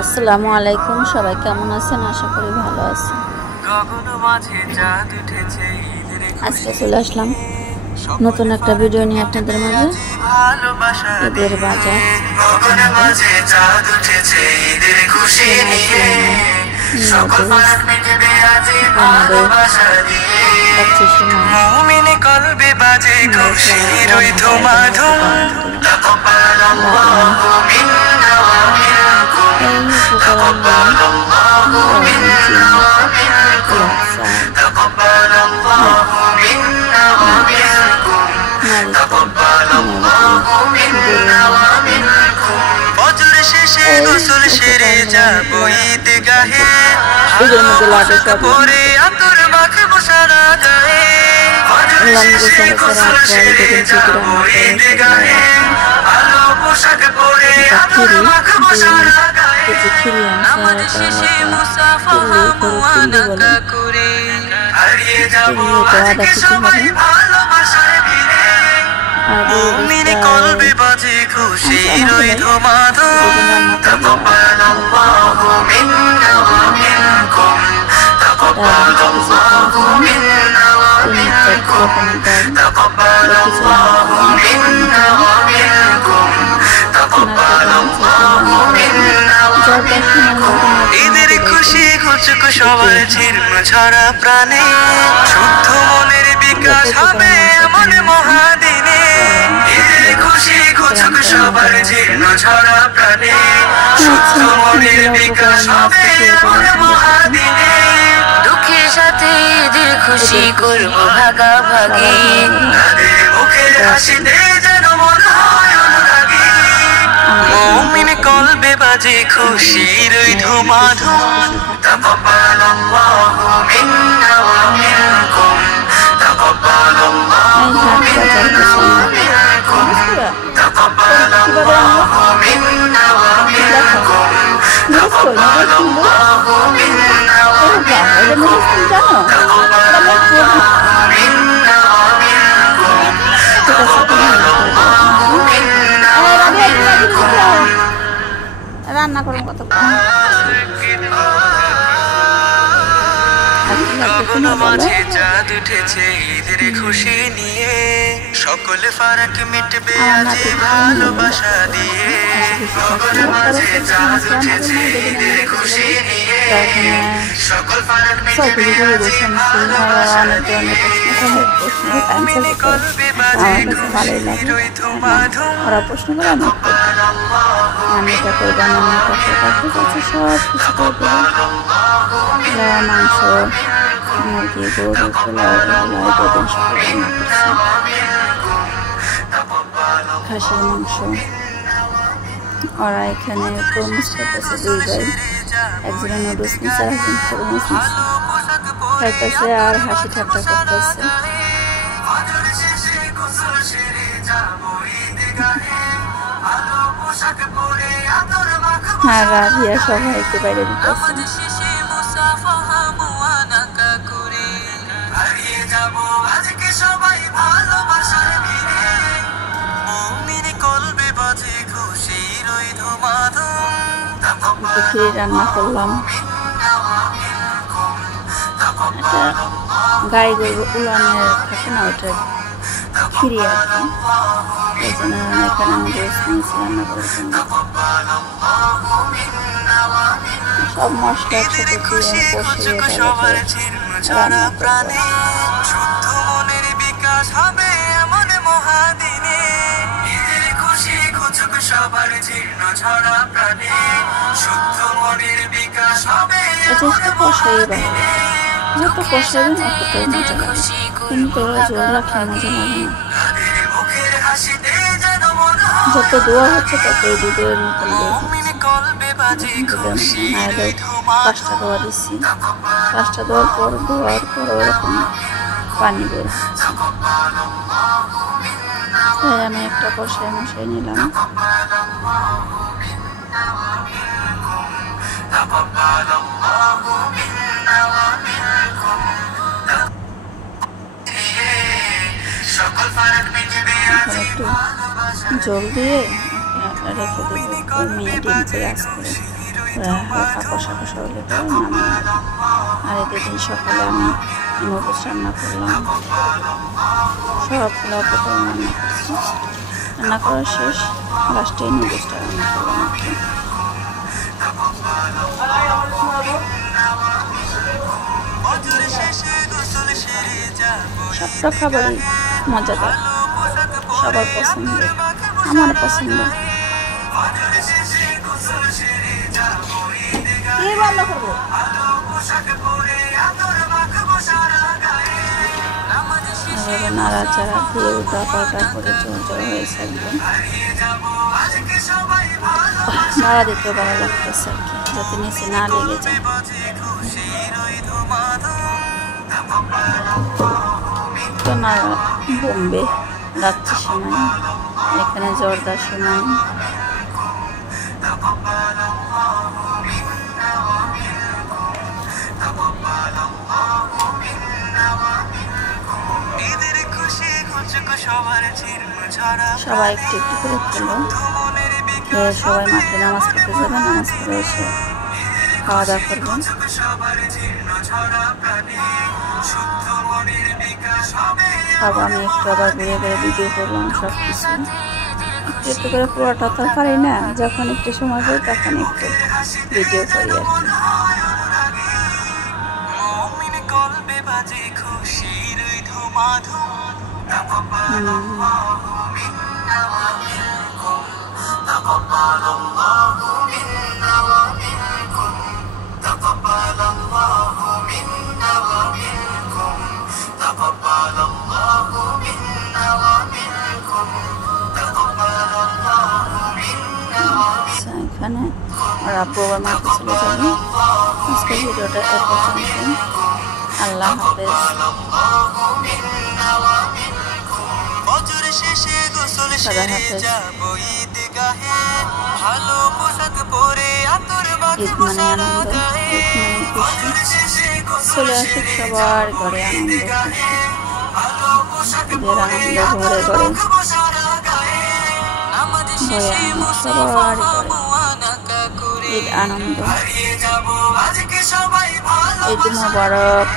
আসসালামু আলাইকুম, সবাই কেমন আছেন? আশা করি ভালো আছেন। আজকে চলে আসলাম নতুন একটা ভিডিও নিয়ে আপনাদের মাঝে। ঈদের বাজার ঈদের খুশি ঘুচুক সবার ঝির্ম ঝরা প্রাণে, শুদ্ধ মনের বিকাশ হবে এমন মহাদিনে। ঈদের খুশি ঘুচুক সবার ঝির্ম ঝরা প্রাণে, শুদ্ধ মনের বিকাশ হবে এমন মহাদিনে। দুঃখের সাথে ঈদের খুশি করবো ভাগাভাগি, তাদের মুখের হাসিতে যেন মন হয় অনুরাগী। মুমিন কলবে বাজে খুশির ওই ধুমাধুম, তাকাব্বালাল্লাহু মিন্না ওয়া মিনকুম, তাকাব্বালাল্লাহু মিন্না ওয়া মিনকুম, তাকাব্বালাল্লাহু মিন্না ওয়া মিনকুম, তাকাব্বালাল্লাহু মিন্না ওয়া মিনকুম, তাকাব্বালাল্লাহু মিন্না ওয়া মিনকুম, তাকাব্বালাল্লাহু মিন্না ওয়া মিনকুম। রান্না করুন কত গগন মাঝে চাঁদ উঠেছে ঈদের খুশি নিয়ে, সকল ফারাক মিটবে আজ ভালোবাসা দিয়ে। গগন মাঝে চাঁদ উঠেছে ঈদের খুশি নিয়ে, সকল ফারাক মিটবে আজ ভালোবাসা দিয়ে। মুমিন কলবে বাজে খুশির ওই ধুমাধুম, ওরা প্রশ্ন করে আমি এটা করবো, আমি এটা করতে চাচ্ছি, সব কিছু করবো। মাংস, মুরগি, গরু, পোলাও, খাসির মাংস। ওরা এখানে তরমুজ খাইতেছে, দুই ভাই, একজনের নুডলস নিচ্ছে, একজন তরমুজ খাইতেছে আর হাসি ঠাট্টা করতেছে। আর রাবিয়া সবাইকে বাইরে দিতেছে। খিচুড়ি রান্না করলাম, গাই গরু উলানের থাকে না, ওটা খিরি আর কি। এই জন্য এখানে আমি রেস্ট নিয়েছি রান্না করার জন্য। সব মশলা একসাথে দিয়ে কষিয়ে রান্না করবো। এটা একটু কষাই ভালো, যত কষাবেন অতটাই মজা লাগে, কিন্তু জোর রাখলে মজা লাগে না। যত দোয়া হচ্ছে ততই দুধের মতন বের হচ্ছে। 5টা দোয়া দিচ্ছি, 5টা দোয়ার পর ওরকম পানি বের হচ্ছে। তাই আমি একটা কষাই মশাই নিলাম। একটু জল দিয়ে রেখে দেবো, মিনিট ইঞ্চে আঁচ করে। হালকা কষা কষা হলে পরে নামিয়ে নেব। আর এদের দিন সকালে আমি নুডলস রান্না করলাম, সবগুলো অপকরণ রান্না করছি। রান্না করা শেষ, লাস্টে নুডলসটা রান্না করলাম আর কি। সবটা খাবারই মজাদার, সবার পছন্দ, আমার পছন্দ। এভাবে নাড়াচাড়া দিয়ে উল্টা পাল্টা করে জোর হয়েছে একদম। নাড়া দিতেও ভালো লাগতেছে আর কি, যাতে নিচে না লেগে যায়। তো না বোম্বে যাচ্ছি সময়, এখানে জর্দার সময়। সবাই একটু একটু করে খেলো, সবাই মাঠে নামাজ পড়তে যাবে, নামাজ পড়ে এসে খাওয়া দাওয়া করবেন। তারপর আমি একটু আবার ঘুরে ঘুরে ভিডিও করলাম সব কিছু, একটু একটু করে পুরোটা তো পারি না, যখন একটু সময় পাই তখন একটু ভিডিও করি আর কি। এখানে আর আব্বু আবার মাঠে চলে যাবে। আজকের ভিডিওটা এ পর্যন্ত। আল্লাহ হাফেজ। সাদা হাফেজ। ঈদ মানে আনন্দ, ঈদ মানে খুশি। চলে আসুক সবার ঘরে আনন্দ, ঈদের আনন্দ ঘরে ঘরে সবার ঘরে ঈদ আনন্দ। ঈদ মোবারক।